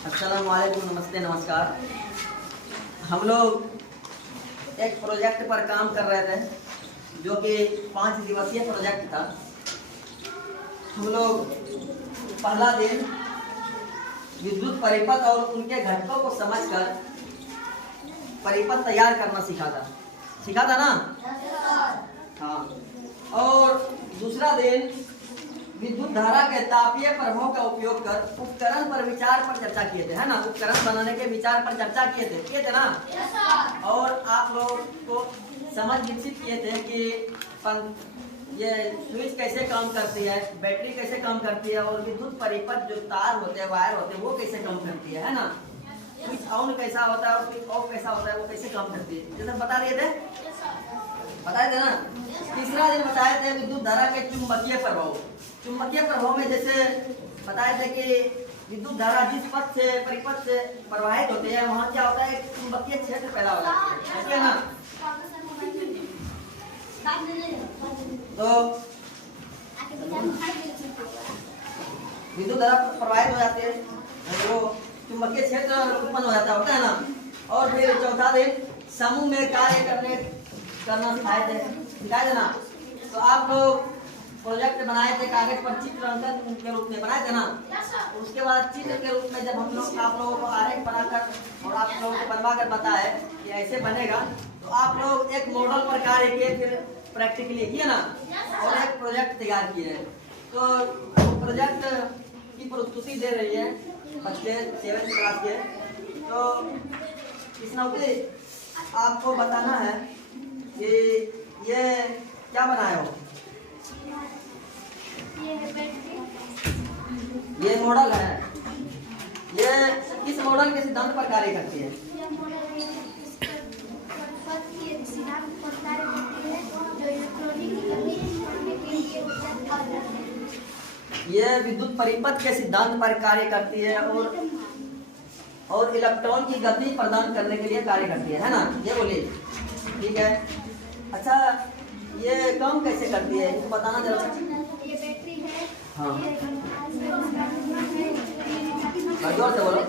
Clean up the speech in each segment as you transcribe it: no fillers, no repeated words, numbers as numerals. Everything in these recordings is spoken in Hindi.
अस्सलाम वालेकुम, नमस्ते, नमस्कार। हम लोग एक प्रोजेक्ट पर काम कर रहे थे जो कि 5 दिवसीय प्रोजेक्ट था। हम लोग पहला दिन विद्युत परिपथ और उनके घटकों को समझकर परिपथ तैयार करना सीखा था ना। हाँ, और दूसरा दिन विद्युत धारा के तापीय प्रभाव का उपयोग कर उपकरण पर विचार पर चर्चा किए थे, है ना। उपकरण बनाने के विचार पर चर्चा किए थे ना। और आप लोग को समझ विकसित किए थे कि ये स्विच कैसे काम करती है, बैटरी कैसे काम करती है, और विद्युत परिपथ जो तार होते हैं, वायर होते हैं, वो कैसे काम करती है ना। स्विच ऑन कैसा होता है और स्विच ऑफ कैसा होता है, वो कैसे काम करती है, जैसे बता रहे थे ना। तीसरा दिन बताए थे विद्युत धारा के चुंबकीय प्रभाव। चुंबकीय प्रभाव में जैसे बताए थे कि विद्युत धारा जिस पथ से परिपथ से प्रवाहित होती है, वहाँ क्या होता है, एक चुंबकीय क्षेत्र पैदा हो जाता है ना। तो विद्युत धारा प्रवाहित हो जाती है, वो चुंबकीय क्षेत्र उत्पन्न हो जाता है ना। और फिर चौथा दिन समूह में कार्य करना सिखाए थे ना। तो आप लोग प्रोजेक्ट बनाए थे, कागज पर चित्र अंकन के रूप में बनाए थे ना। उसके बाद चित्र के रूप में जब हम लोग आप लोगों को आरेख बनाकर और आप लोगों को बनवा कर बताए कि ऐसे बनेगा, तो आप लोग एक मॉडल पर कार्य किए, फिर प्रैक्टिकली किए ना, और एक प्रोजेक्ट तैयार किए। तो प्रोजेक्ट की प्रस्तुति दे रही है बच्चे 7th क्लास के। तो इस नौकरी आपको बताना है कि ये क्या बनाए हो। ये मॉडल है, ये किस मॉडल के सिद्धांत पर कार्य करती है। ये विद्युत परिपथ के सिद्धांत पर कार्य करती है और इलेक्ट्रॉन की गति प्रदान करने के लिए कार्य करती है ना। ये बोलिए, ठीक है। अच्छा, ये काम कैसे करती है, इसको बताना जरा। ये बैटरी है। हाँ, ये जोर से बोलो।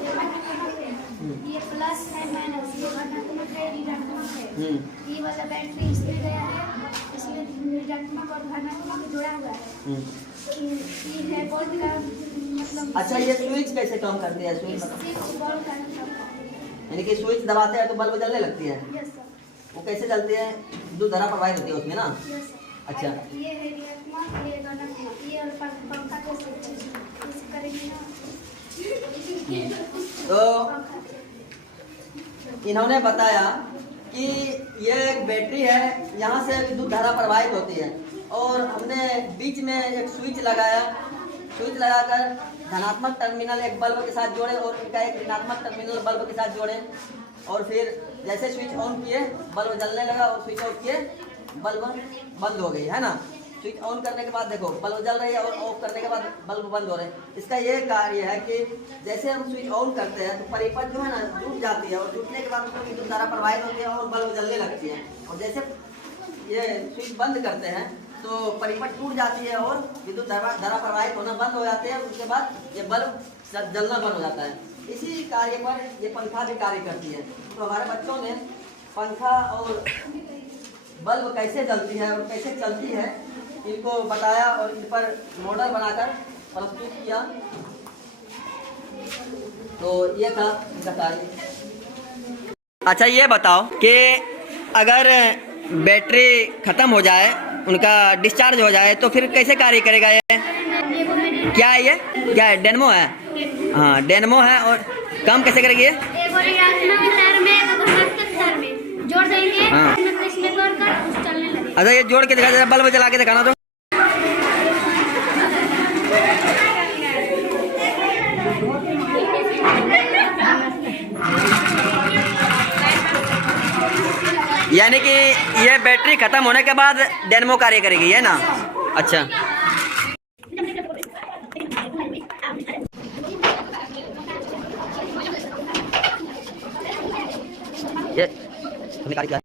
ये प्लस है, माइनस, ये धनात्मक है, ऋणात्मक है। ये वाला बैटरी इसमें गया है, इसमें ऋणात्मक और धनात्मक जुड़ा हुआ है। ये है बोर्ड का मतलब। अच्छा, ये स्विच कैसे काम करती है। स्विच यानी कि स्विच दबाते हैं तो बल्ब जलने लगती है। वो कैसे जलती है, जो धारा प्रवाहित होती है उसमें ना। अच्छा, ये है ऋणात्मक, ये धनात्मक, ये पंखा कैसे करेंगे ना। तो इन्होंने बताया कि ये एक बैटरी है, यहाँ से विद्युत धारा प्रवाहित होती है, और हमने बीच में एक स्विच लगाया। स्विच लगाकर धनात्मक टर्मिनल एक बल्ब के साथ जोड़े और इनका एक ऋणात्मक टर्मिनल बल्ब के साथ जोड़े, और फिर जैसे स्विच ऑन किए बल्ब जलने लगा, और स्विच ऑफ किए बल्ब बंद हो गई, है ना। स्विच ऑन करने के बाद देखो बल्ब जल रही है, और ऑफ करने के बाद बल्ब बंद हो रहे हैं। इसका ये कार्य है कि जैसे हम स्विच ऑन करते हैं तो परिपथ जो है ना जुट जाती है, और जुटने के बाद उसमें विद्युत धारा प्रवाहित होती है और बल्ब जलने लगती है। और जैसे ये स्विच बंद करते हैं तो परिपथ टूट जाती है और विद्युत धारा प्रवाहित होना बंद हो जाते हैं। उसके बाद ये बल्ब जलना बंद हो जाता है। इसी कार्य पर ये पंखा भी कार्य करती है। तो हमारे बच्चों ने पंखा और बल्ब कैसे जलती है और कैसे चलती है इनको बताया, और इन पर मॉडल बनाकर प्रस्तुत किया। तो ये था इनका कार्य। अच्छा, ये बताओ कि अगर बैटरी खत्म हो जाए, उनका डिस्चार्ज हो जाए, तो फिर कैसे कार्य करेगा ये। क्या है ये, क्या है, डेनमो है। हाँ, डेनमो है। और काम कैसे करेगी ये। जोड़ देंगे। हाँ, अच्छा, ये जोड़ के दिखा दे, बल्ब जला के दिखाना। तो यानी कि ये बैटरी खत्म होने के बाद डेनमो कार्य करेगी, है ना। अच्छा, ये हमने कार्य किया।